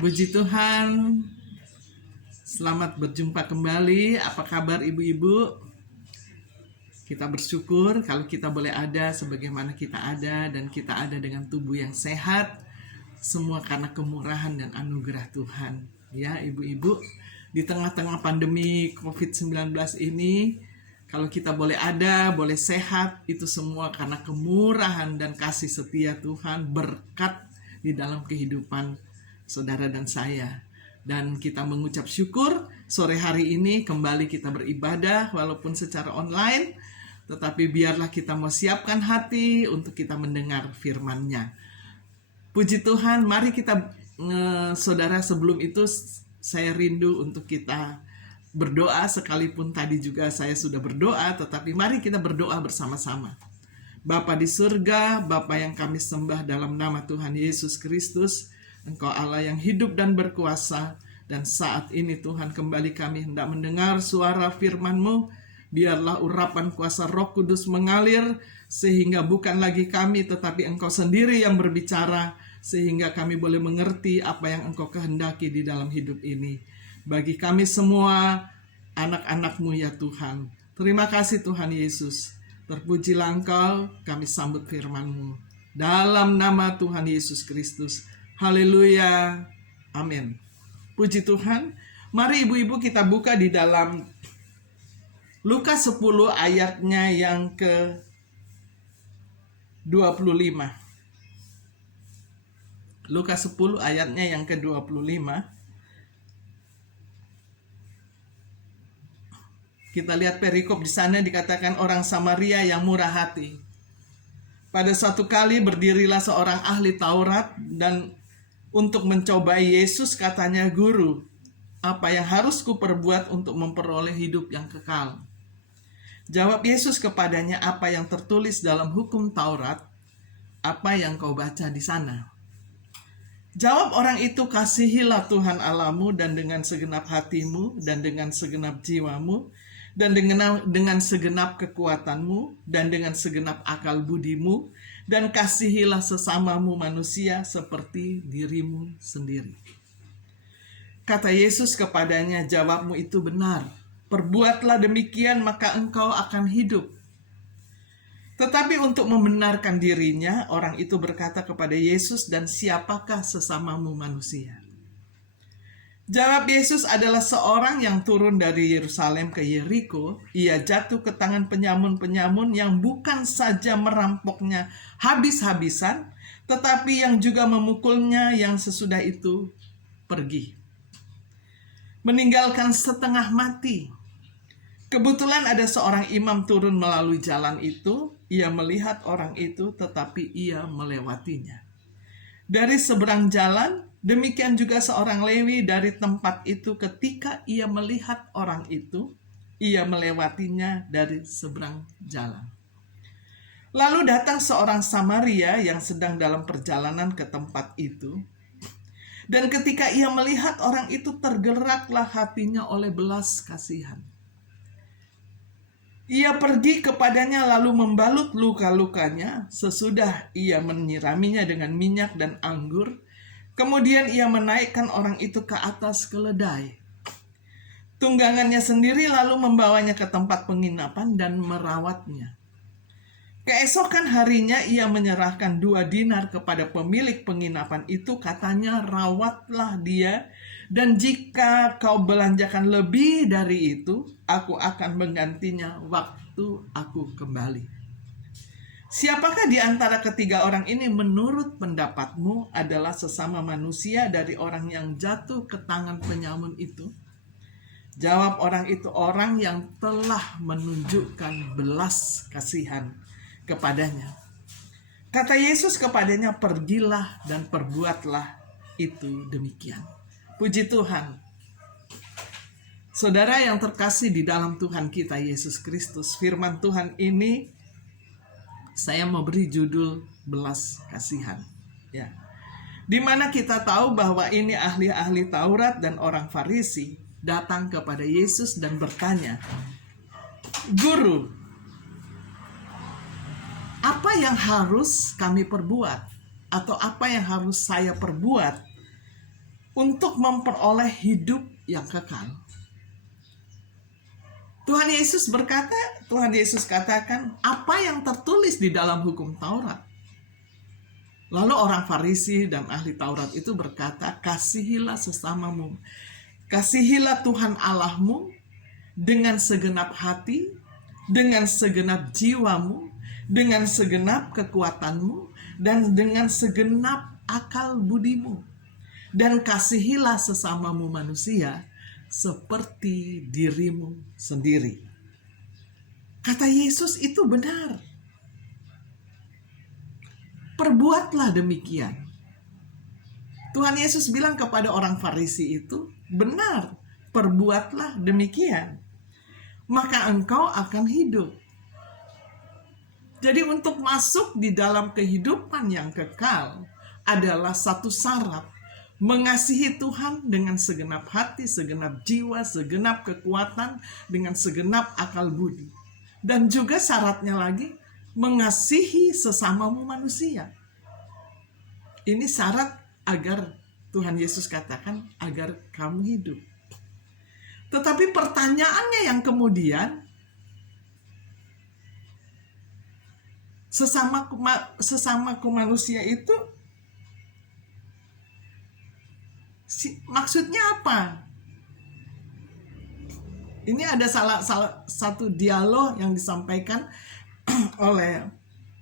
Puji Tuhan, selamat berjumpa kembali. Apa kabar ibu-ibu? Kita bersyukur kalau kita boleh ada sebagaimana kita ada, dan kita ada dengan tubuh yang sehat. Semua karena kemurahan dan anugerah Tuhan. Ya ibu-ibu, di tengah-tengah pandemi COVID-19 ini, kalau kita boleh ada, boleh sehat, itu semua karena kemurahan dan kasih setia Tuhan, berkat di dalam kehidupan saudara dan saya. Dan kita mengucap syukur sore hari ini kembali kita beribadah walaupun secara online, tetapi biarlah kita mau siapkan hati untuk kita mendengar firman-Nya. Puji Tuhan, mari kita saudara, sebelum itu saya rindu untuk kita berdoa, sekalipun tadi juga saya sudah berdoa, tetapi mari kita berdoa bersama-sama. Bapa di surga, Bapa yang kami sembah dalam nama Tuhan Yesus Kristus, Engkau Allah yang hidup dan berkuasa, dan saat ini Tuhan kembali kami hendak mendengar suara firman-Mu. Biarlah urapan kuasa Roh Kudus mengalir, sehingga bukan lagi kami tetapi Engkau sendiri yang berbicara, sehingga kami boleh mengerti apa yang Engkau kehendaki di dalam hidup ini. Bagi kami semua anak-anak-Mu ya Tuhan. Terima kasih Tuhan Yesus. Terpujilah Engkau, kami sambut firman-Mu. Dalam nama Tuhan Yesus Kristus. Haleluya. Amin. Puji Tuhan. Mari ibu-ibu kita buka di dalam Lukas 10 ayatnya yang ke-25. Lukas 10 ayatnya yang ke-25. Kita lihat perikop di sana, dikatakan orang Samaria yang murah hati. Pada suatu kali berdirilah seorang ahli Taurat dan untuk mencobai Yesus katanya, "Guru, apa yang harus kuperbuat untuk memperoleh hidup yang kekal?" Jawab Yesus kepadanya, "Apa yang tertulis dalam hukum Taurat? Apa yang kau baca di sana?" Jawab orang itu, "Kasihilah Tuhan Allahmu dan dengan segenap hatimu dan dengan segenap jiwamu dan dengan segenap kekuatanmu dan dengan segenap akal budimu, dan kasihilah sesamamu manusia seperti dirimu sendiri." Kata Yesus kepadanya, "Jawabmu itu benar. Perbuatlah demikian, maka engkau akan hidup." Tetapi untuk membenarkan dirinya, orang itu berkata kepada Yesus, "Dan siapakah sesamamu manusia?" Jawab Yesus, "Adalah seorang yang turun dari Yerusalem ke Yeriko. Ia jatuh ke tangan penyamun-penyamun yang bukan saja merampoknya habis-habisan, tetapi yang juga memukulnya, yang sesudah itu pergi, meninggalkan setengah mati. Kebetulan ada seorang imam turun melalui jalan itu. Ia melihat orang itu, tetapi ia melewatinya. Dari seberang jalan, demikian juga seorang Lewi dari tempat itu, ketika ia melihat orang itu, ia melewatinya dari seberang jalan. Lalu datang seorang Samaria yang sedang dalam perjalanan ke tempat itu. Dan ketika ia melihat orang itu, tergeraklah hatinya oleh belas kasihan. Ia pergi kepadanya lalu membalut luka-lukanya. Sesudah ia menyiraminya dengan minyak dan anggur, kemudian ia menaikkan orang itu ke atas keledai. Tunggangannya sendiri lalu membawanya ke tempat penginapan dan merawatnya. Keesokan harinya ia menyerahkan 2 dinar kepada pemilik penginapan itu. Katanya, "Rawatlah dia, dan jika kau belanjakan lebih dari itu, aku akan menggantinya waktu aku kembali." Siapakah di antara ketiga orang ini menurut pendapatmu adalah sesama manusia dari orang yang jatuh ke tangan penyamun itu? Jawab orang itu, "Orang yang telah menunjukkan belas kasihan kepadanya." Kata Yesus kepadanya, "Pergilah dan perbuatlah itu demikian." Puji Tuhan. Saudara yang terkasih di dalam Tuhan kita Yesus Kristus, firman Tuhan ini saya mau beri judul belas kasihan. Ya. Di mana kita tahu bahwa ini ahli-ahli Taurat dan orang Farisi datang kepada Yesus dan bertanya, "Guru, apa yang harus kami perbuat? Atau apa yang harus saya perbuat untuk memperoleh hidup yang kekal. Tuhan Yesus katakan, apa yang tertulis di dalam hukum Taurat? Lalu orang Farisi dan ahli Taurat itu berkata, kasihilah sesamamu, kasihilah Tuhan Allahmu dengan segenap hati, dengan segenap jiwamu, dengan segenap kekuatanmu, dan dengan segenap akal budimu. Dan kasihilah sesamamu manusia seperti dirimu sendiri. Kata Yesus itu benar. Perbuatlah demikian. Tuhan Yesus bilang kepada orang Farisi itu, benar, perbuatlah demikian. Maka engkau akan hidup. Jadi untuk masuk di dalam kehidupan yang kekal adalah satu syarat. Mengasihi Tuhan dengan segenap hati, segenap jiwa, segenap kekuatan, dengan segenap akal budi. Dan juga syaratnya lagi, mengasihi sesamamu manusia. Ini syarat agar Tuhan Yesus katakan agar kamu hidup. Tetapi pertanyaannya yang kemudian, sesamaku manusia itu maksudnya apa? Ini ada salah satu dialog yang disampaikan oleh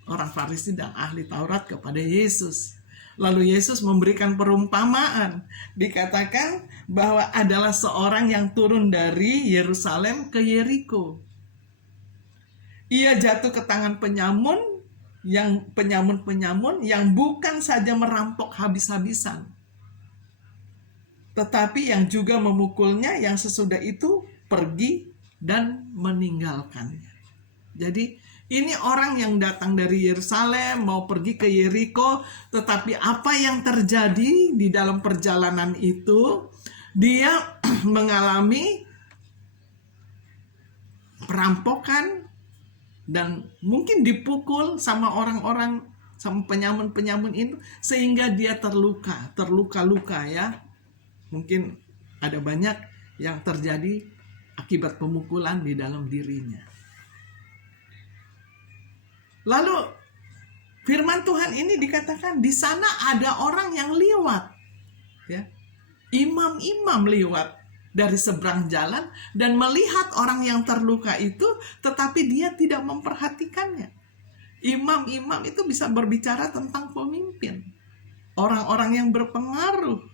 orang Farisi dan ahli Taurat kepada Yesus. Lalu Yesus memberikan perumpamaan. Dikatakan bahwa adalah seorang yang turun dari Yerusalem ke Yeriko. Ia jatuh ke tangan penyamun yang bukan saja merampok habis-habisan, tetapi yang juga memukulnya, yang sesudah itu pergi dan meninggalkannya. Jadi ini orang yang datang dari Yerusalem mau pergi ke Yeriko, tetapi apa yang terjadi di dalam perjalanan itu, dia mengalami perampokan dan mungkin dipukul sama orang-orang, sama penyamun-penyamun itu, sehingga dia terluka-luka ya. Mungkin ada banyak yang terjadi akibat pemukulan di dalam dirinya. Lalu firman Tuhan ini dikatakan di sana ada orang yang lewat, ya, imam-imam lewat dari seberang jalan dan melihat orang yang terluka itu, tetapi dia tidak memperhatikannya. Imam-imam itu bisa berbicara tentang pemimpin, orang-orang yang berpengaruh,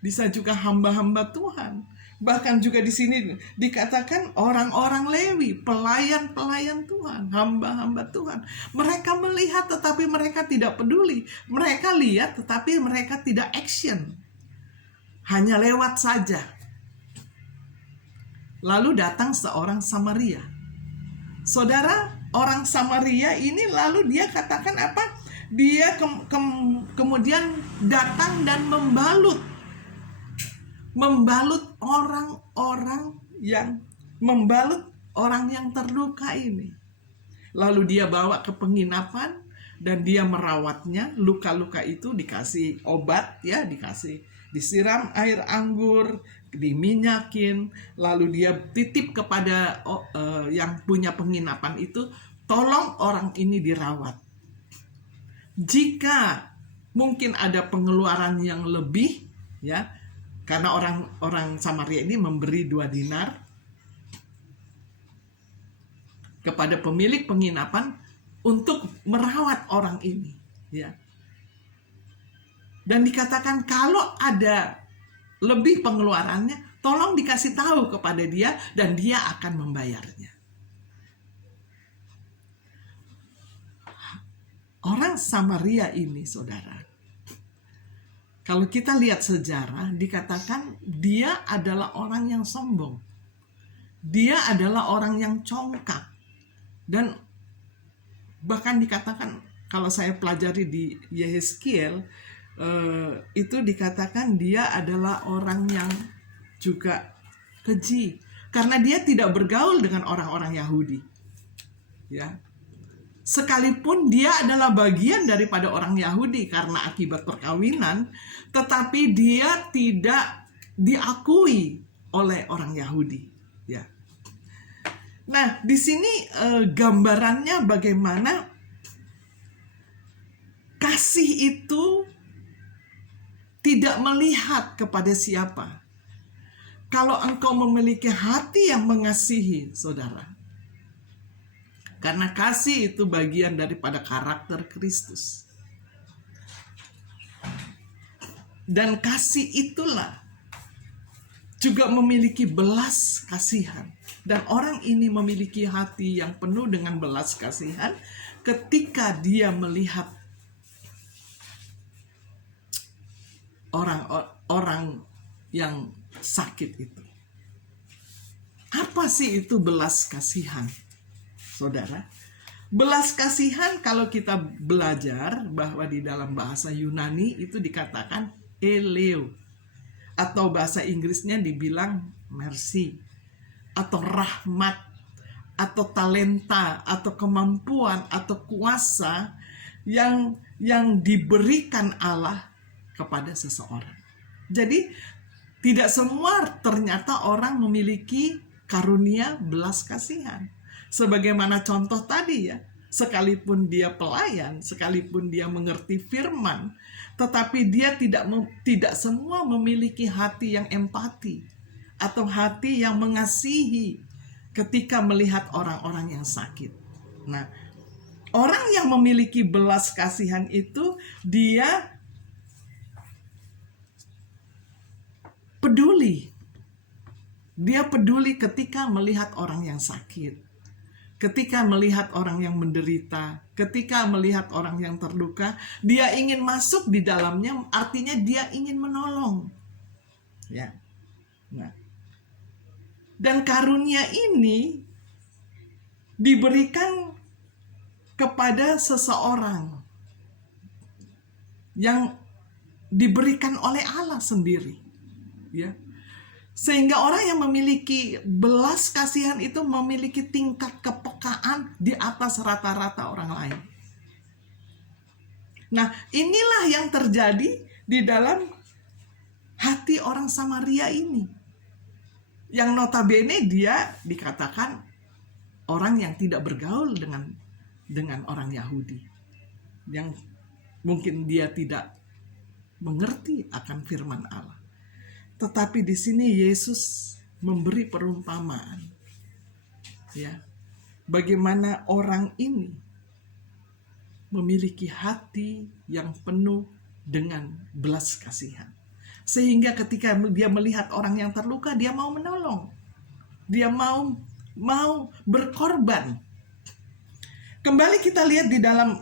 bisa juga hamba-hamba Tuhan. Bahkan juga di sini dikatakan orang-orang Lewi, pelayan-pelayan Tuhan, hamba-hamba Tuhan. Mereka melihat tetapi mereka tidak peduli. Mereka lihat tetapi mereka tidak action. Hanya lewat saja. Lalu datang seorang Samaria. Saudara, orang Samaria ini lalu dia katakan apa? Dia kemudian datang dan membalut orang yang terluka ini. Lalu dia bawa ke penginapan dan dia merawatnya. Luka-luka itu dikasih obat ya, disiram air anggur, diminyakin, lalu dia titip kepada yang punya penginapan itu, tolong orang ini dirawat. Jika mungkin ada pengeluaran yang lebih ya, karena orang Samaria ini memberi 2 dinar kepada pemilik penginapan untuk merawat orang ini, ya. Dan dikatakan kalau ada lebih pengeluarannya, tolong dikasih tahu kepada dia dan dia akan membayarnya. Orang Samaria ini, saudara, kalau kita lihat sejarah, dikatakan dia adalah orang yang sombong. Dia adalah orang yang congkak. Dan bahkan dikatakan, kalau saya pelajari di Yehezkiel, itu dikatakan dia adalah orang yang juga keji. Karena dia tidak bergaul dengan orang-orang Yahudi. Ya. sekalipun dia adalah bagian daripada orang Yahudi karena akibat perkawinan, tetapi dia tidak diakui oleh orang Yahudi. Ya. Nah, di sini gambarannya bagaimana kasih itu tidak melihat kepada siapa. Kalau engkau memiliki hati yang mengasihi, saudara, karena kasih itu bagian daripada karakter Kristus. Dan kasih itulah juga memiliki belas kasihan. Dan orang ini memiliki hati yang penuh dengan belas kasihan ketika dia melihat orang-orang yang sakit itu. Apa sih itu belas kasihan, saudara? Belas kasihan kalau kita belajar bahwa di dalam bahasa Yunani itu dikatakan eleo, atau bahasa Inggrisnya dibilang mercy, atau rahmat, atau talenta, atau kemampuan, atau kuasa yang diberikan Allah kepada seseorang. Jadi tidak semua ternyata orang memiliki karunia belas kasihan. Sebagaimana contoh tadi ya, sekalipun dia pelayan, sekalipun dia mengerti firman, tetapi dia tidak semua memiliki hati yang empati atau hati yang mengasihi ketika melihat orang-orang yang sakit. Nah, orang yang memiliki belas kasihan itu dia peduli. Dia peduli ketika melihat orang yang sakit, ketika melihat orang yang menderita, ketika melihat orang yang terluka, dia ingin masuk di dalamnya, artinya dia ingin menolong. Ya. Nah. Dan karunia ini diberikan kepada seseorang yang diberikan oleh Allah sendiri. Ya. Sehingga orang yang memiliki belas kasihan itu memiliki tingkat kepekaan di atas rata-rata orang lain. Nah, inilah yang terjadi di dalam hati orang Samaria ini. Yang notabene dia dikatakan orang yang tidak bergaul dengan orang Yahudi. Yang mungkin dia tidak mengerti akan firman Allah. Tetapi di sini Yesus memberi perumpamaan, ya, bagaimana orang ini memiliki hati yang penuh dengan belas kasihan, sehingga ketika dia melihat orang yang terluka, dia mau menolong, dia mau berkorban. Kembali kita lihat di dalam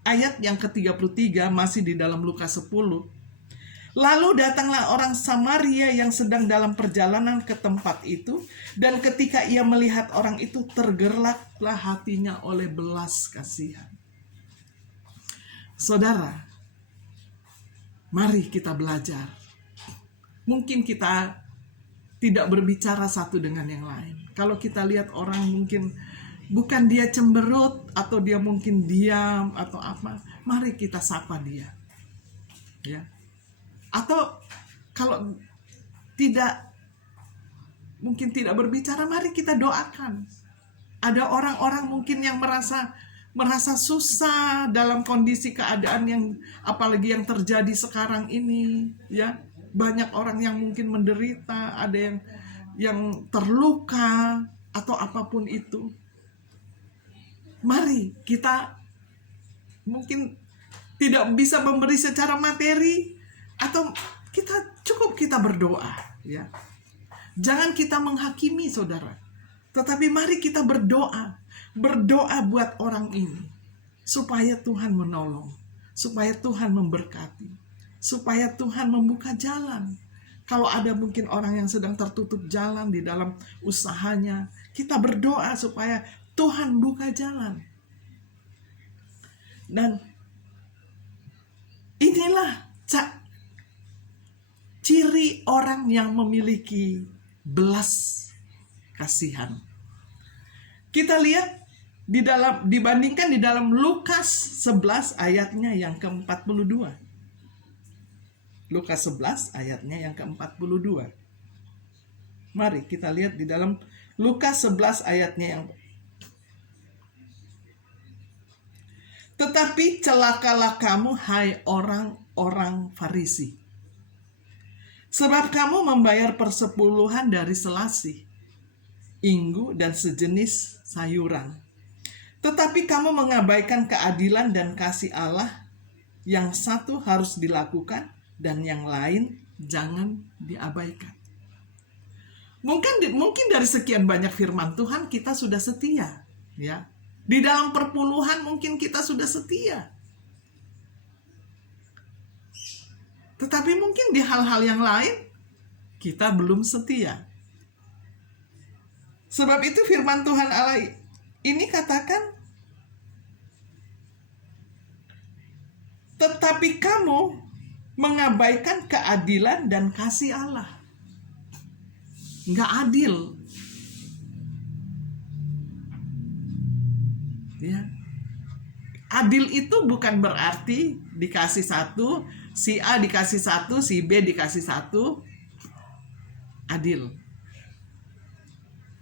ayat yang ke-33, masih di dalam Lukas 10. Lalu datanglah orang Samaria yang sedang dalam perjalanan ke tempat itu, dan ketika ia melihat orang itu, tergeraklah hatinya oleh belas kasihan. Saudara, mari kita belajar. Mungkin kita tidak berbicara satu dengan yang lain. Kalau kita lihat orang mungkin bukan dia cemberut, atau dia mungkin diam atau apa, mari kita sapa dia. Ya. Atau kalau mungkin tidak berbicara, mari kita doakan. Ada orang-orang mungkin yang merasa susah dalam kondisi keadaan yang apalagi yang terjadi sekarang ini, ya. Banyak orang yang mungkin menderita, ada yang terluka atau apapun itu. Mari kita mungkin tidak bisa memberi secara materi, atau kita berdoa, ya. Jangan kita menghakimi, saudara. Tetapi mari kita berdoa buat orang ini, supaya Tuhan menolong, supaya Tuhan memberkati, supaya Tuhan membuka jalan. Kalau ada mungkin orang yang sedang tertutup jalan di dalam usahanya, kita berdoa supaya Tuhan buka jalan. Dan inilah ciri orang yang memiliki belas kasihan. Kita lihat dibandingkan di dalam Lukas 11 ayatnya yang ke-42. Lukas 11 ayatnya yang ke-42. Mari kita lihat di dalam Lukas 11 ayatnya yang Tetapi celakalah kamu, hai orang-orang Farisi, sebab kamu membayar persepuluhan dari selasih, inggu, dan sejenis sayuran. Tetapi kamu mengabaikan keadilan dan kasih Allah. Yang satu harus dilakukan dan yang lain jangan diabaikan. Mungkin dari sekian banyak firman Tuhan kita sudah setia, ya. Di dalam perpuluhan mungkin kita sudah setia. Tetapi mungkin di hal-hal yang lain kita belum setia. Sebab itu firman Tuhan Allah ini katakan, tetapi kamu mengabaikan keadilan dan kasih Allah. Nggak adil. Ya. Adil itu bukan berarti dikasih satu, si A dikasih satu, si B dikasih satu. Adil.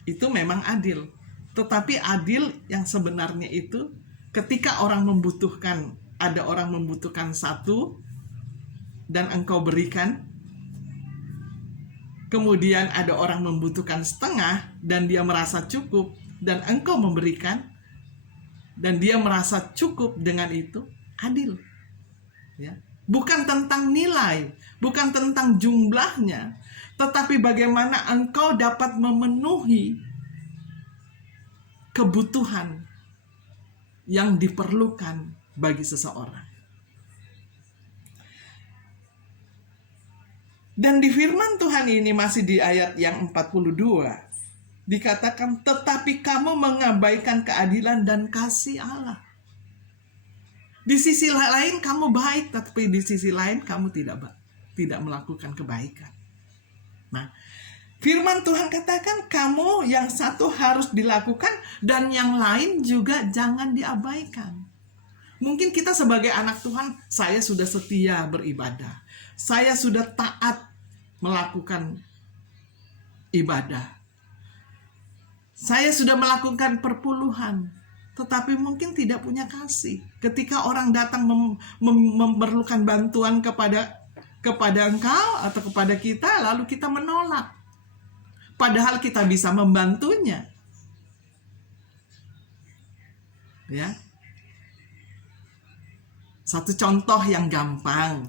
Itu memang adil. Tetapi adil yang sebenarnya itu ketika orang membutuhkan, ada orang membutuhkan satu dan engkau berikan, kemudian ada orang membutuhkan setengah dan dia merasa cukup dan engkau memberikan dan dia merasa cukup dengan itu, adil. Ya. Bukan tentang nilai, bukan tentang jumlahnya, tetapi bagaimana engkau dapat memenuhi kebutuhan yang diperlukan bagi seseorang. Dan di firman Tuhan ini masih di ayat yang 42 dikatakan, tetapi kamu mengabaikan keadilan dan kasih Allah. Di sisi lain kamu baik, tapi di sisi lain kamu tidak melakukan kebaikan. Nah, firman Tuhan katakan kamu yang satu harus dilakukan dan yang lain juga jangan diabaikan. Mungkin kita sebagai anak Tuhan, saya sudah setia beribadah. Saya sudah taat melakukan ibadah. Saya sudah melakukan perpuluhan, tetapi mungkin tidak punya kasih. Ketika orang datang memerlukan bantuan kepada engkau atau kepada kita, lalu kita menolak. Padahal kita bisa membantunya. Ya. Satu contoh yang gampang.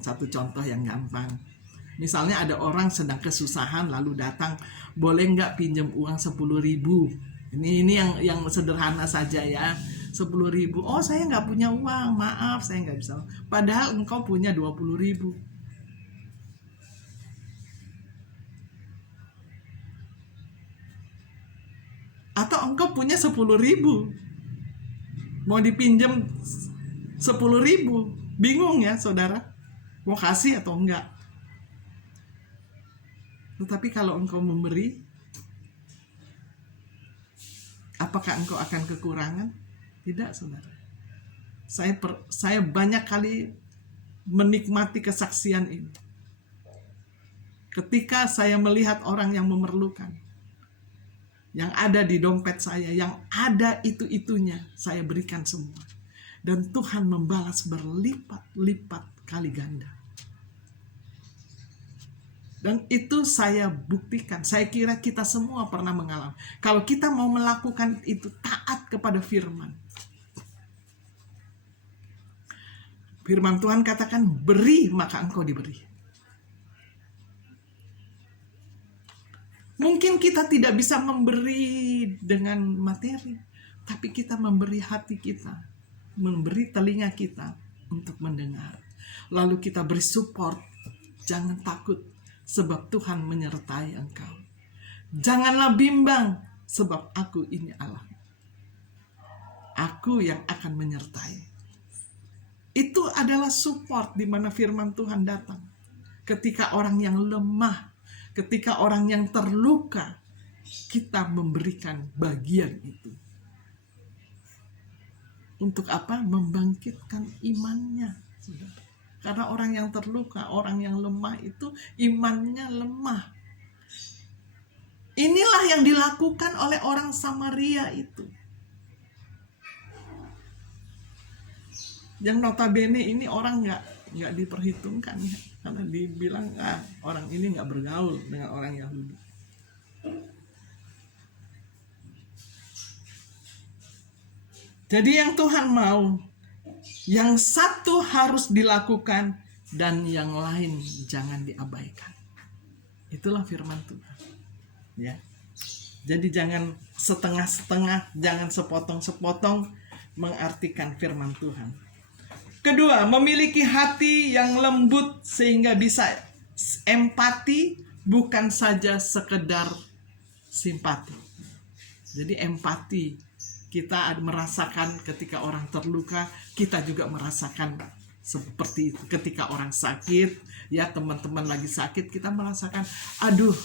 Misalnya ada orang sedang kesusahan lalu datang, boleh nggak pinjam uang 10.000? Ini yang sederhana saja ya, 10.000. Oh, saya nggak punya uang, maaf saya nggak bisa. Padahal engkau punya 20.000. Atau engkau punya 10.000, mau dipinjam 10.000, bingung ya saudara, mau kasih atau enggak. Tetapi kalau engkau memberi, apakah engkau akan kekurangan? Tidak, saudara. Saya banyak kali menikmati kesaksian ini. Ketika saya melihat orang yang memerlukan, yang ada di dompet saya, yang ada itu-itunya, saya berikan semua. Dan Tuhan membalas berlipat-lipat kali ganda. Dan itu saya buktikan. Saya kira kita semua pernah mengalami. Kalau kita mau melakukan itu, taat kepada firman. Firman Tuhan katakan, beri maka engkau diberi. Mungkin kita tidak bisa memberi dengan materi, tapi kita memberi hati kita, memberi telinga kita untuk mendengar. Lalu kita beri support. Jangan takut, sebab Tuhan menyertai engkau. Janganlah bimbang, sebab aku ini Allah. Aku yang akan menyertai. Itu adalah support di mana firman Tuhan datang. Ketika orang yang lemah, ketika orang yang terluka, kita memberikan bagian itu. Untuk apa? Membangkitkan imannya, saudara. Karena orang yang terluka, orang yang lemah itu imannya lemah. Inilah yang dilakukan oleh orang Samaria itu. Yang notabene ini orang nggak diperhitungkan ya, karena dibilang orang ini nggak bergaul dengan orang Yahudi. Jadi yang Tuhan mau, yang satu harus dilakukan dan yang lain jangan diabaikan. Itulah firman Tuhan. Ya. Jadi jangan setengah-setengah, jangan sepotong-sepotong mengartikan firman Tuhan. Kedua, memiliki hati yang lembut sehingga bisa empati, bukan saja sekedar simpati. Jadi empati. Kita merasakan ketika orang terluka, kita juga merasakan seperti itu. Ketika orang sakit, ya teman-teman lagi sakit, kita merasakan, aduh,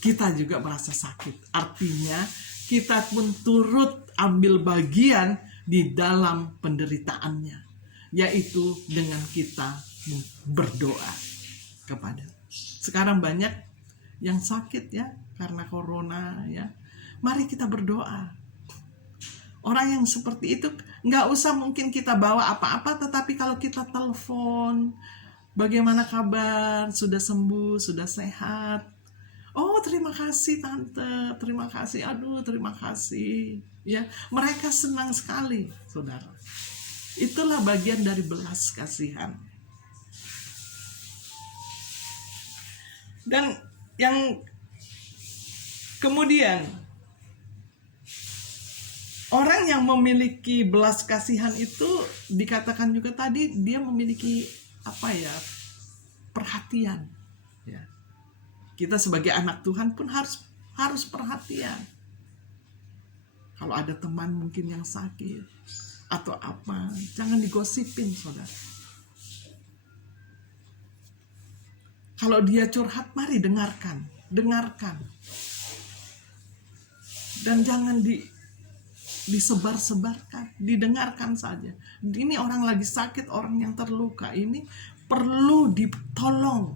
kita juga merasa sakit. Artinya, kita pun turut ambil bagian di dalam penderitaannya. Yaitu dengan kita berdoa kepada. Sekarang banyak yang sakit ya, karena corona ya. Mari kita berdoa. Orang yang seperti itu nggak usah mungkin kita bawa apa-apa, tetapi kalau kita telepon, bagaimana kabar, sudah sembuh, sudah sehat, oh terima kasih tante, terima kasih, aduh terima kasih, ya mereka senang sekali, saudara. Itulah bagian dari belas kasihan. Dan yang kemudian, orang yang memiliki belas kasihan itu dikatakan juga tadi dia memiliki perhatian. Ya. Kita sebagai anak Tuhan pun harus perhatian. Kalau ada teman mungkin yang sakit atau apa, jangan digosipin, saudara. Kalau dia curhat, mari dengarkan. Dan jangan disebar-sebarkan, didengarkan saja. Ini orang lagi sakit, orang yang terluka ini perlu ditolong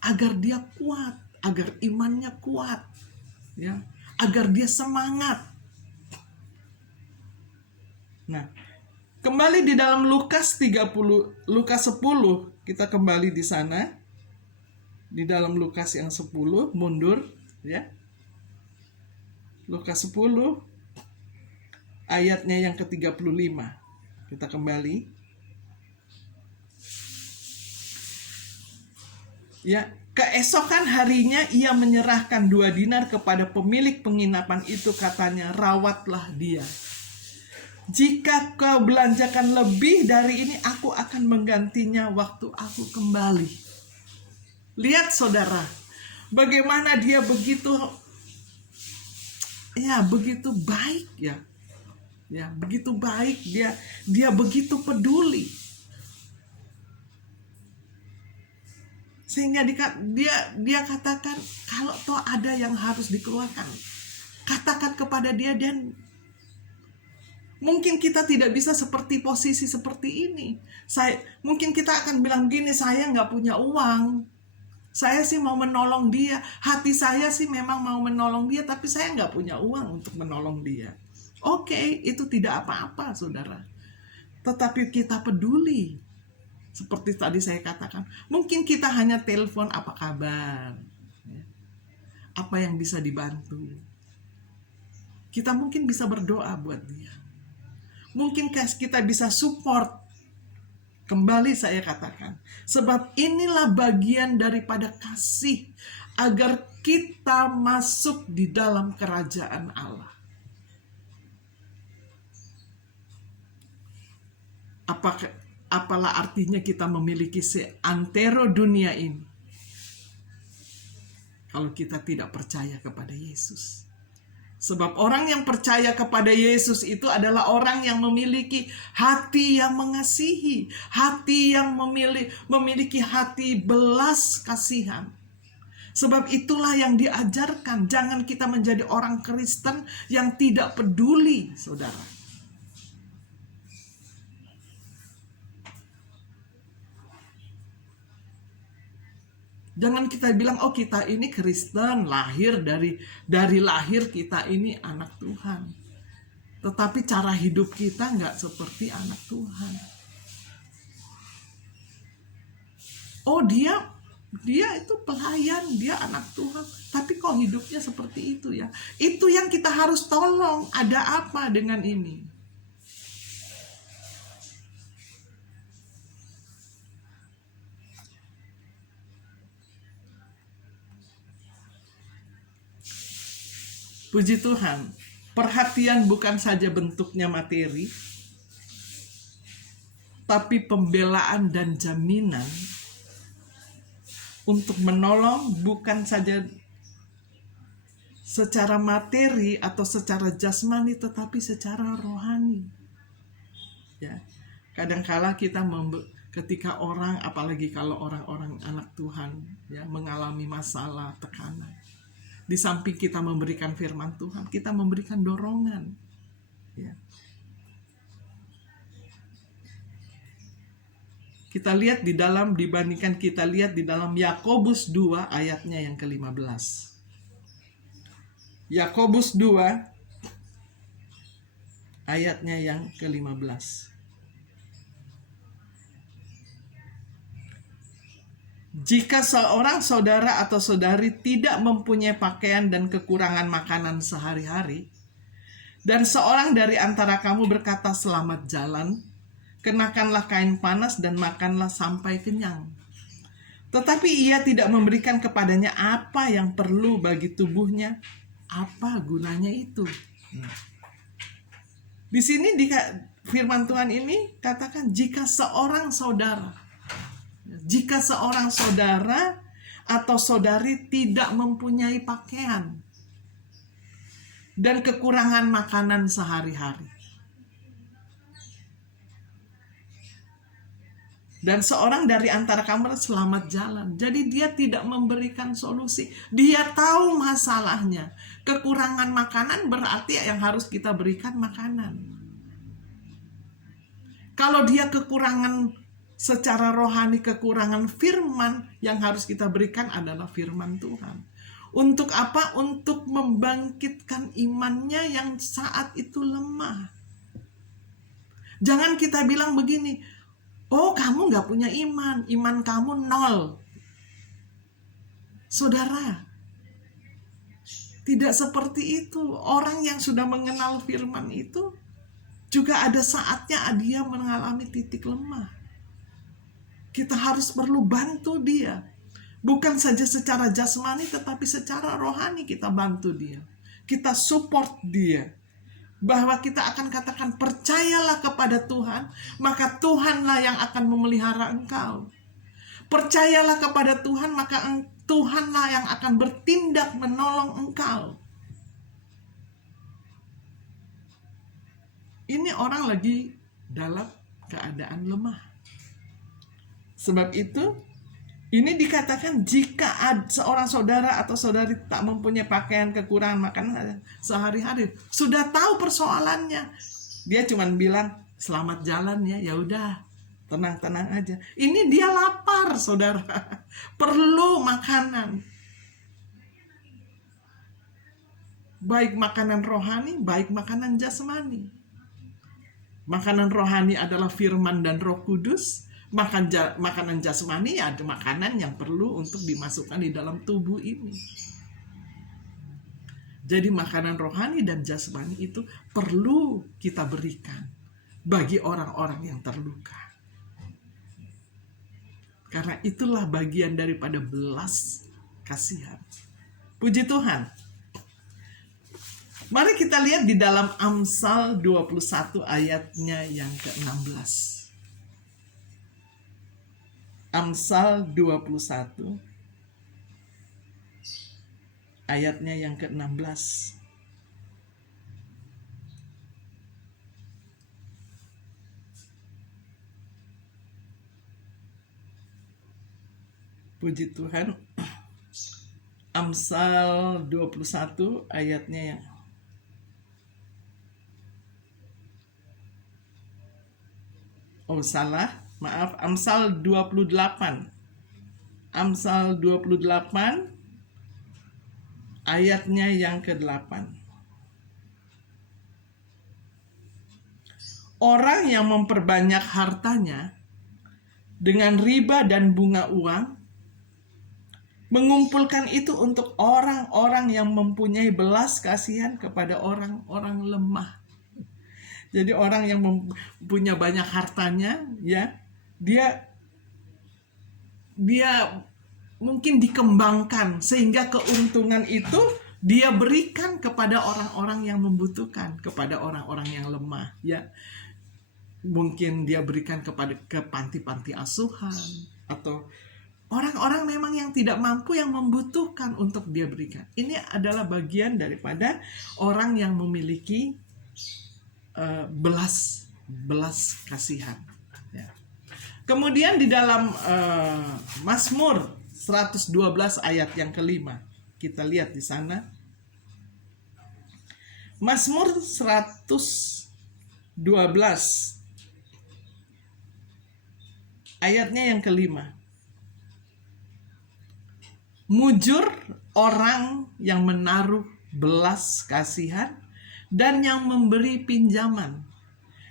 agar dia kuat, agar imannya kuat, ya, agar dia semangat. Nah, kembali di dalam Lukas 10, kita kembali di sana. Di dalam Lukas yang 10, mundur, ya. Lukas 10 ayatnya yang ke-35. Kita kembali. Ya, keesokan harinya ia menyerahkan 2 dinar kepada pemilik penginapan itu, katanya, rawatlah dia. Jika kau belanjakan lebih dari ini, aku akan menggantinya waktu aku kembali. Lihat saudara, bagaimana dia begitu baik ya. Ya, begitu baik, dia begitu peduli. Sehingga dia katakan, kalau toh ada yang harus dikeluarkan, katakan kepada dia. Dan mungkin kita tidak bisa seperti posisi seperti ini. Mungkin kita akan bilang gini, saya nggak punya uang, saya sih mau menolong dia, hati saya sih memang mau menolong dia, tapi saya nggak punya uang untuk menolong dia. Oke, itu tidak apa-apa, saudara. Tetapi kita peduli. Seperti tadi saya katakan, mungkin kita hanya telepon, apa kabar, apa yang bisa dibantu. Kita mungkin bisa berdoa buat dia. Mungkin kita bisa support. Kembali saya katakan, sebab inilah bagian daripada kasih, agar kita masuk di dalam kerajaan Allah. Apalah artinya kita memiliki seantero dunia ini kalau kita tidak percaya kepada Yesus. Sebab orang yang percaya kepada Yesus itu adalah orang yang memiliki hati yang mengasihi, hati yang memiliki hati belas kasihan. Sebab itulah yang diajarkan. Jangan kita menjadi orang Kristen yang tidak peduli, saudara. Jangan kita bilang, oh kita ini Kristen, lahir dari lahir kita ini anak Tuhan. Tetapi cara hidup kita nggak seperti anak Tuhan. Oh dia itu pelayan, dia anak Tuhan, tapi kok hidupnya seperti itu ya. Itu yang kita harus tolong. Ada apa dengan ini? Puji Tuhan, perhatian bukan saja bentuknya materi, tapi pembelaan dan jaminan untuk menolong bukan saja secara materi atau secara jasmani, tetapi secara rohani. Ya, kadangkala kita ketika orang, apalagi kalau orang-orang anak Tuhan, ya, mengalami masalah, tekanan. Di samping kita memberikan firman Tuhan, kita memberikan dorongan. Ya. Kita lihat dibandingkan kita lihat di dalam Yakobus 2 ayatnya yang ke-15. Yakobus 2 ayatnya yang ke-15. Jika seorang saudara atau saudari tidak mempunyai pakaian dan kekurangan makanan sehari-hari, dan seorang dari antara kamu berkata selamat jalan, kenakanlah kain panas dan makanlah sampai kenyang. Tetapi ia tidak memberikan kepadanya apa yang perlu bagi tubuhnya, apa gunanya itu? Di sini firman Tuhan ini katakan jika seorang saudara atau saudari tidak mempunyai pakaian dan kekurangan makanan sehari-hari, dan seorang dari antara kamu selamat jalan. Jadi dia tidak memberikan solusi. Dia tahu masalahnya. Kekurangan makanan berarti yang harus kita berikan makanan. Kalau dia kekurangan secara rohani, kekurangan firman, yang harus kita berikan adalah firman Tuhan. Untuk apa? Untuk membangkitkan imannya yang saat itu lemah. Jangan kita bilang begini, oh kamu gak punya iman kamu 0. Saudara, tidak seperti itu. Orang yang sudah mengenal firman itu juga ada saatnya dia mengalami titik lemah. Kita harus perlu bantu dia. Bukan saja secara jasmani, tetapi secara rohani kita bantu dia. Kita support dia. Bahwa kita akan katakan percayalah kepada Tuhan, maka Tuhanlah yang akan memelihara engkau. Percayalah kepada Tuhan, maka Tuhanlah yang akan bertindak menolong engkau. Ini orang lagi dalam keadaan lemah. Sebab itu, ini dikatakan jika seorang saudara atau saudari tak mempunyai pakaian, kekurangan makanan sehari-hari, sudah tahu persoalannya, dia cuma bilang selamat jalan ya, ya udah, tenang-tenang aja. Ini dia lapar, saudara, perlu makanan, baik makanan rohani, baik makanan jasmani. Makanan rohani adalah firman dan Roh Kudus. Makanan jasmani ada makanan yang perlu untuk dimasukkan di dalam tubuh ini. Jadi makanan rohani dan jasmani itu perlu kita berikan bagi orang-orang yang terluka. Karena itulah bagian daripada belas kasihan. Puji Tuhan. Mari kita lihat di dalam Amsal 21 ayatnya yang ke-16. Amsal 21 ayatnya yang ke-16. Puji Tuhan. Amsal 21 ayatnya yang maaf, Amsal 28. Amsal 28 ayatnya yang ke-8. Orang yang memperbanyak hartanya dengan riba dan bunga uang, mengumpulkan itu untuk orang-orang yang mempunyai belas kasihan kepada orang-orang lemah. Jadi orang yang punya banyak hartanya, ya, dia mungkin dikembangkan sehingga keuntungan itu dia berikan kepada orang-orang yang membutuhkan, kepada orang-orang yang lemah, ya. Mungkin dia berikan ke panti-panti asuhan, atau orang-orang memang yang tidak mampu, yang membutuhkan untuk dia berikan. Ini adalah bagian daripada orang yang memiliki belas kasihan, ya. Kemudian di dalam Mazmur 112 ayat yang kelima, kita lihat di sana. Mazmur 112 ayatnya yang kelima. Mujur orang yang menaruh belas kasihan dan yang memberi pinjaman,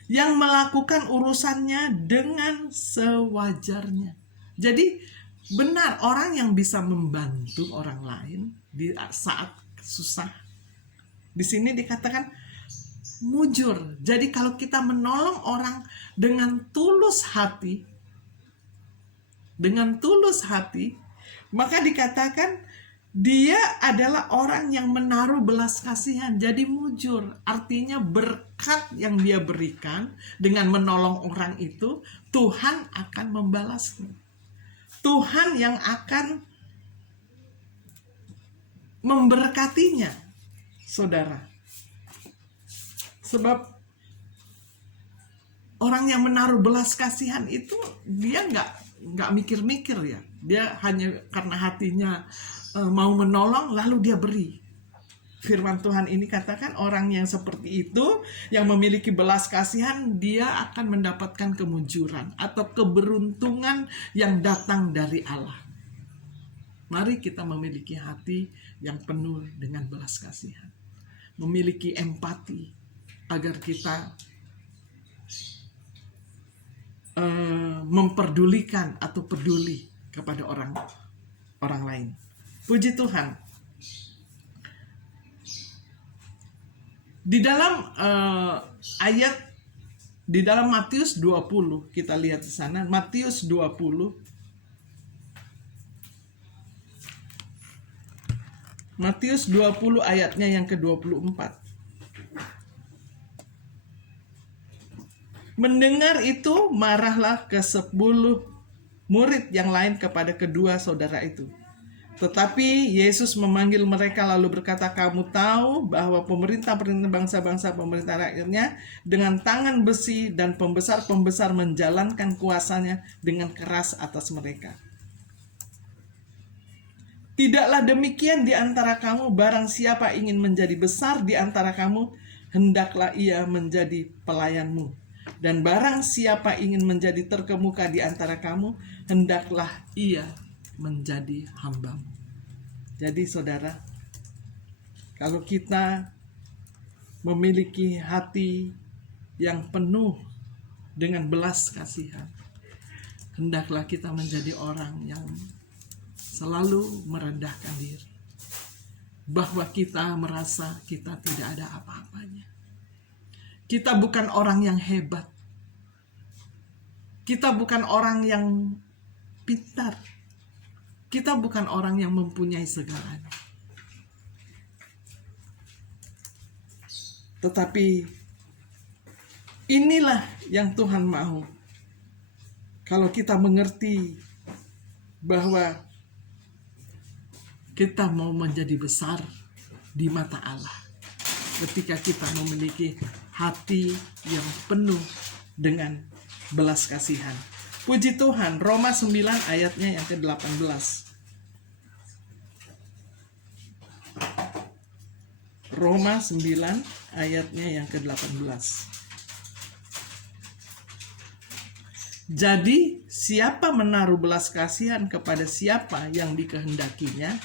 yang melakukan urusannya dengan sewajarnya. Jadi benar, orang yang bisa membantu orang lain di saat susah. Di sini dikatakan mujur. Jadi kalau kita menolong orang dengan tulus hati, maka dikatakan dia adalah orang yang menaruh belas kasihan. Jadi mujur, artinya berkat yang dia berikan dengan menolong orang itu, Tuhan akan membalasnya. Tuhan yang akan memberkatinya, saudara. Sebab orang yang menaruh belas kasihan itu dia nggak mikir-mikir, ya. Dia hanya karena hatinya mau menolong, lalu dia beri. Firman Tuhan ini katakan orang yang seperti itu, yang memiliki belas kasihan, dia akan mendapatkan kemujuran atau keberuntungan yang datang dari Allah. Mari kita memiliki hati yang penuh dengan belas kasihan, memiliki empati, agar kita memperdulikan atau peduli kepada orang lain. Puji Tuhan. Di dalam di dalam Matius 20, kita lihat di sana, Matius 20. Matius 20 ayatnya yang ke-24. Mendengar itu, marahlah ke-10 murid yang lain kepada kedua saudara itu. Tetapi Yesus memanggil mereka lalu berkata, kamu tahu bahwa pemerintah bangsa-bangsa, pemerintah rakyatnya dengan tangan besi, dan pembesar-pembesar menjalankan kuasanya dengan keras atas mereka. Tidaklah demikian di antara kamu, barang siapa ingin menjadi besar di antara kamu, hendaklah ia menjadi pelayanmu. Dan barang siapa ingin menjadi terkemuka di antara kamu, hendaklah ia menjadi hambamu. Jadi saudara, kalau kita memiliki hati yang penuh dengan belas kasihan, hendaklah kita menjadi orang yang selalu merendahkan diri, bahwa kita merasa kita tidak ada apa-apanya. Kita bukan orang yang hebat, kita bukan orang yang pintar, kita bukan orang yang mempunyai segalanya. Tetapi inilah yang Tuhan mau. Kalau kita mengerti bahwa kita mau menjadi besar di mata Allah, ketika kita memiliki hati yang penuh dengan belas kasihan. Puji Tuhan, Roma 9 ayatnya yang ke-18. Roma 9 ayatnya yang ke-18. Jadi siapa menaruh belas kasihan kepada siapa yang dikehendakinya,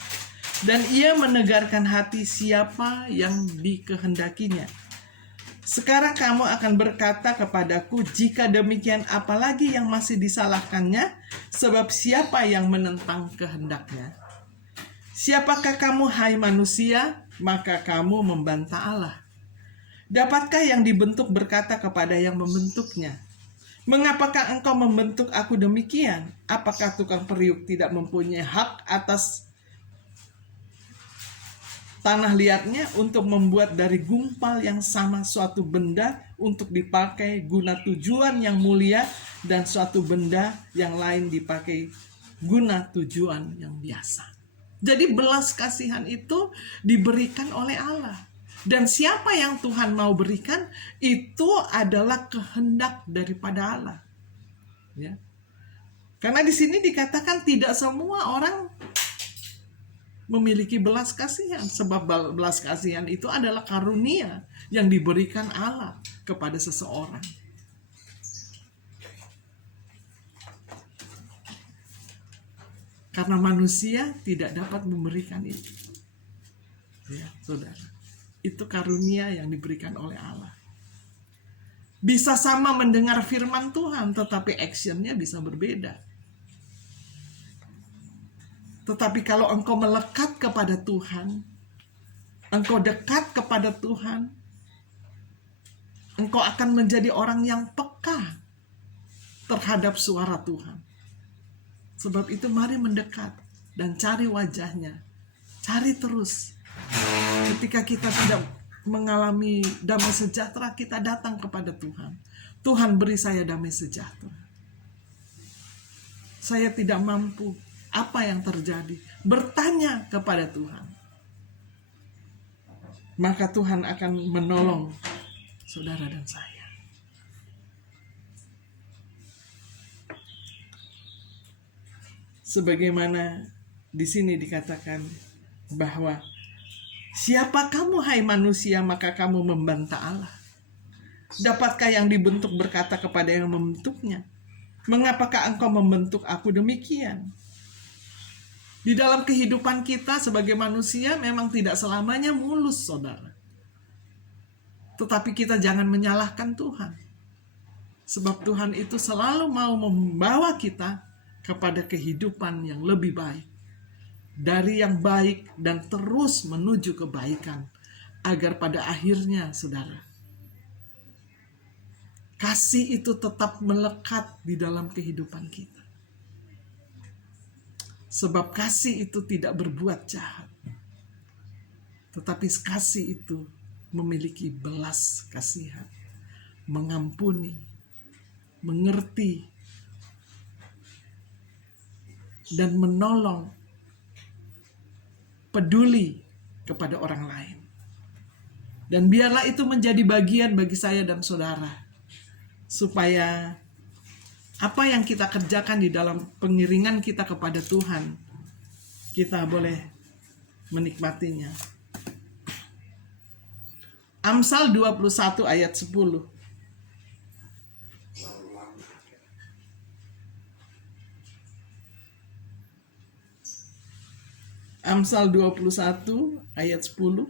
dan ia menegarkan hati siapa yang dikehendakinya. Sekarang kamu akan berkata kepadaku, jika demikian apalagi yang masih disalahkannya, sebab siapa yang menentang kehendaknya? Siapakah kamu, hai manusia, maka kamu membantah Allah? Dapatkah yang dibentuk berkata kepada yang membentuknya, mengapakah engkau membentuk aku demikian? Apakah tukang periuk tidak mempunyai hak atas tanah liatnya untuk membuat dari gumpal yang sama suatu benda untuk dipakai guna tujuan yang mulia, dan suatu benda yang lain dipakai guna tujuan yang biasa? Jadi belas kasihan itu diberikan oleh Allah. Dan siapa yang Tuhan mau berikan, itu adalah kehendak daripada Allah. Ya. Karena di sini dikatakan tidak semua orang memiliki belas kasihan, sebab belas kasihan itu adalah karunia yang diberikan Allah kepada seseorang. Karena manusia tidak dapat memberikan itu. Ya, saudara. Itu karunia yang diberikan oleh Allah. Bisa sama mendengar firman Tuhan, tetapi actionnya bisa berbeda. Tetapi kalau engkau melekat kepada Tuhan, engkau dekat kepada Tuhan, engkau akan menjadi orang yang peka terhadap suara Tuhan. Sebab itu mari mendekat dan cari wajahnya. Cari terus. Ketika kita tidak mengalami damai sejahtera, kita datang kepada Tuhan. Tuhan, beri saya damai sejahtera. Saya tidak mampu. Apa yang terjadi? Bertanya kepada Tuhan. Maka Tuhan akan menolong saudara dan saya. Sebagaimana di sini dikatakan bahwa siapa kamu, hai manusia, maka kamu membantah Allah. Dapatkah yang dibentuk berkata kepada yang membentuknya, mengapakah engkau membentuk aku demikian? Di dalam kehidupan kita sebagai manusia memang tidak selamanya mulus, saudara. Tetapi kita jangan menyalahkan Tuhan. Sebab Tuhan itu selalu mau membawa kita kepada kehidupan yang lebih baik. Dari yang baik dan terus menuju kebaikan. Agar pada akhirnya, saudara, kasih itu tetap melekat di dalam kehidupan kita. Sebab kasih itu tidak berbuat jahat. Tetapi kasih itu memiliki belas kasihan. Mengampuni, mengerti, dan menolong, peduli kepada orang lain. Dan biarlah itu menjadi bagian bagi saya dan saudara, supaya apa yang kita kerjakan di dalam pengiringan kita kepada Tuhan, kita boleh menikmatinya. Amsal 21 ayat 10. Amsal 21 ayat 10.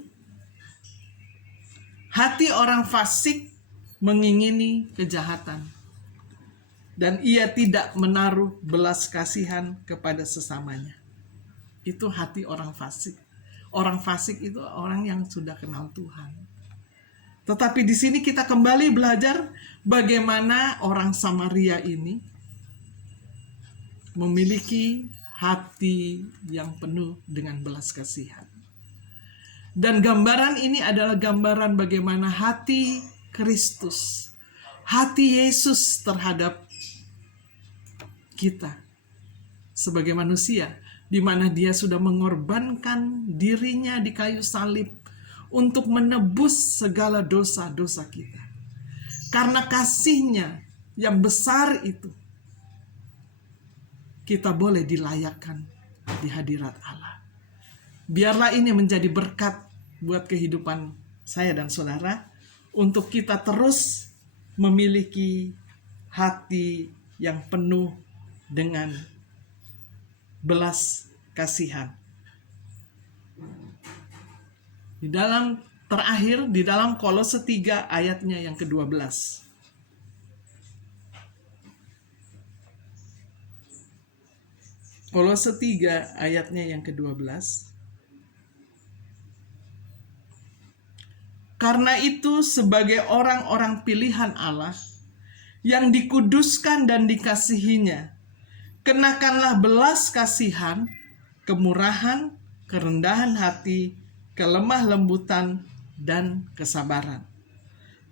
Hati orang fasik mengingini kejahatan, dan ia tidak menaruh belas kasihan kepada sesamanya. Itu hati orang fasik. Orang fasik itu orang yang sudah kenal Tuhan. Tetapi di sini kita kembali belajar bagaimana orang Samaria ini memiliki hati yang penuh dengan belas kasihan. Dan gambaran ini adalah gambaran bagaimana hati Kristus, hati Yesus terhadap kita sebagai manusia, di mana Dia sudah mengorbankan dirinya di kayu salib untuk menebus segala dosa-dosa kita. Karena kasih-Nya yang besar itu, kita boleh dilayakkan di hadirat Allah. Biarlah ini menjadi berkat buat kehidupan saya dan saudara, untuk kita terus memiliki hati yang penuh dengan belas kasihan. Di dalam Kolose 3 ayatnya yang ke-12. Kolose 3 ayatnya yang ke-12. Karena itu sebagai orang-orang pilihan Allah yang dikuduskan dan dikasihinya, kenakanlah belas kasihan, kemurahan, kerendahan hati, kelemah lembutan, dan kesabaran.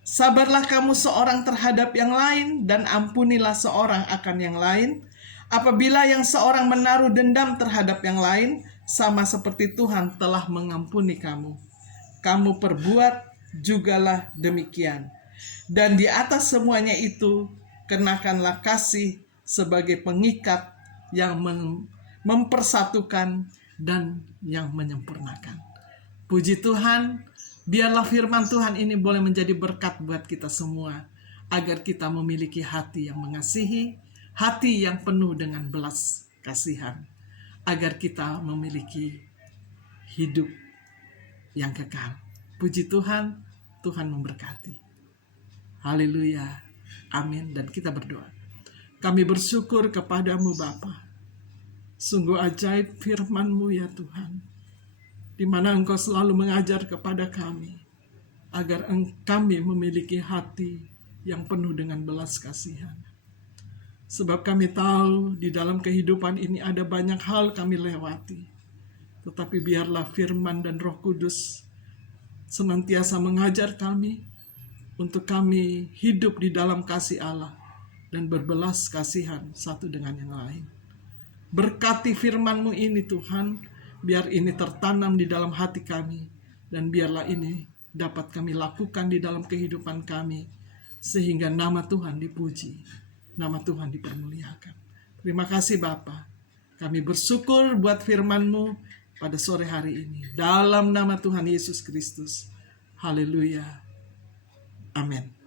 Sabarlah kamu seorang terhadap yang lain, dan ampunilah seorang akan yang lain. Apabila yang seorang menaruh dendam terhadap yang lain, sama seperti Tuhan telah mengampuni kamu, kamu perbuat jugalah demikian. Dan di atas semuanya itu, kenakanlah kasih sebagai pengikat yang mempersatukan dan yang menyempurnakan. Puji Tuhan, biarlah firman Tuhan ini boleh menjadi berkat buat kita semua, agar kita memiliki hati yang mengasihi, hati yang penuh dengan belas kasihan, agar kita memiliki hidup yang kekal. Puji Tuhan, Tuhan memberkati. Haleluya, amin. Dan kita berdoa. Kami bersyukur kepadamu Bapa. Sungguh ajaib firman-Mu ya Tuhan, di mana Engkau selalu mengajar kepada kami, agar kami memiliki hati yang penuh dengan belas kasihan. Sebab kami tahu di dalam kehidupan ini ada banyak hal kami lewati, tetapi biarlah firman dan Roh Kudus senantiasa mengajar kami untuk kami hidup di dalam kasih Allah dan berbelas kasihan satu dengan yang lain. Berkati firman-Mu ini Tuhan, biar ini tertanam di dalam hati kami, dan biarlah ini dapat kami lakukan di dalam kehidupan kami, sehingga nama Tuhan dipuji, nama Tuhan dipermuliakan. Terima kasih Bapa. Kami bersyukur buat firman-Mu pada sore hari ini. Dalam nama Tuhan Yesus Kristus. Haleluya. Amin.